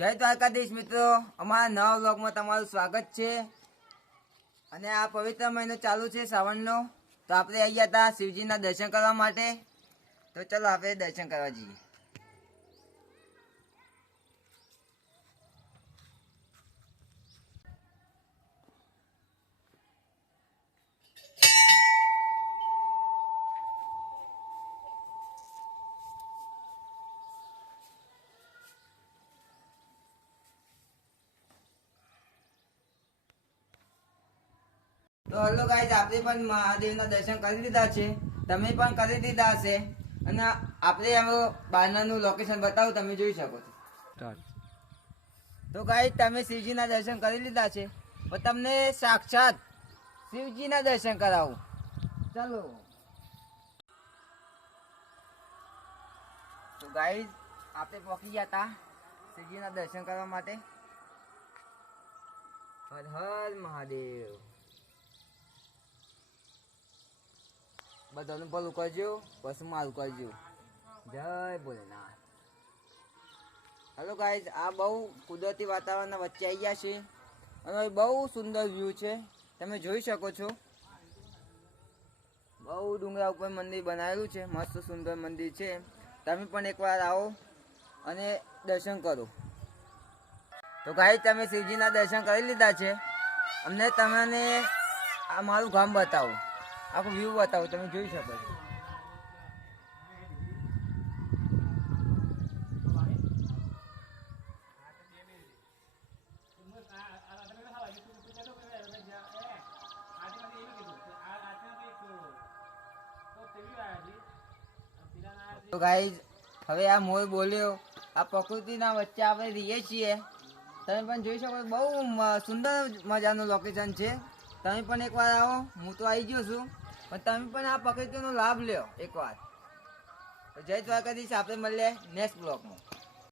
જય દ્વારકાધીશ મિત્રો, અમારા નવા વ્લોગમાં તમારું સ્વાગત છે। અને આ પવિત્ર મહિનો ચાલુ છે શ્રાવણનો, તો આપણે આવી ગયા હતા શિવજીના દર્શન કરવા માટે। તો ચલો આપણે દર્શન કરવા જઈએ। તો હેલો ગાઈઝ, આપણે પણ મહાદેવના દર્શન કરી લીધા છે, તમે પણ કરી દીધા હશે। અને આપણે હવે બહારનું લોકેશન બતાવું, તમે જોઈ શકો છો। તો ગાઈઝ, તમે શિવજીના દર્શન કરી લીધા છે, પણ તમને સાક્ષાત શિવજીના દર્શન કરાવું, ચાલો। તો ગાઈઝ, આપણે પહોંચી ગયા હતા શિવજીના દર્શન કરવા માટે। હર હર મહાદેવ। બધાનું ભલું કરજો, પછી મારું કરજો। જય ભોલેનાથ। હેલો ગાઈઝ, આ બહુ કુદરતી વાતાવરણના વચ્ચે આવી ગયા છે અને બહુ સુંદર વ્યૂ છે, તમે જોઈ શકો છો। બહુ ડુંગરા ઉપર મંદિર બનાવેલું છે, મસ્ત સુંદર મંદિર છે। તમે પણ એકવાર આવો અને દર્શન કરો। તો ગાઈઝ, તમે શિવજીના દર્શન કરી લીધા છે, અમને તમને આ મારું ગામ બતાવો, આખું વ્યૂ બતાવો, તમે જોઈ શકો છો। તો ગાઈઝ, હવે આ મોર બોલ્યો, આ પ્રકૃતિના વચ્ચે આપણે રહીએ છીએ, તમે પણ જોઈ શકો, બહુ સુંદર મજાનું લોકેશન છે। તમે પણ એકવાર આવો, હું તો આવી ગયો છું, પણ તમે પણ આ પ્રકૃતિનો લાભ લ્યો એકવાર। જય દ્વારકાધીશ, આપણે મળીએ નેક્સ્ટ બ્લોગમાં।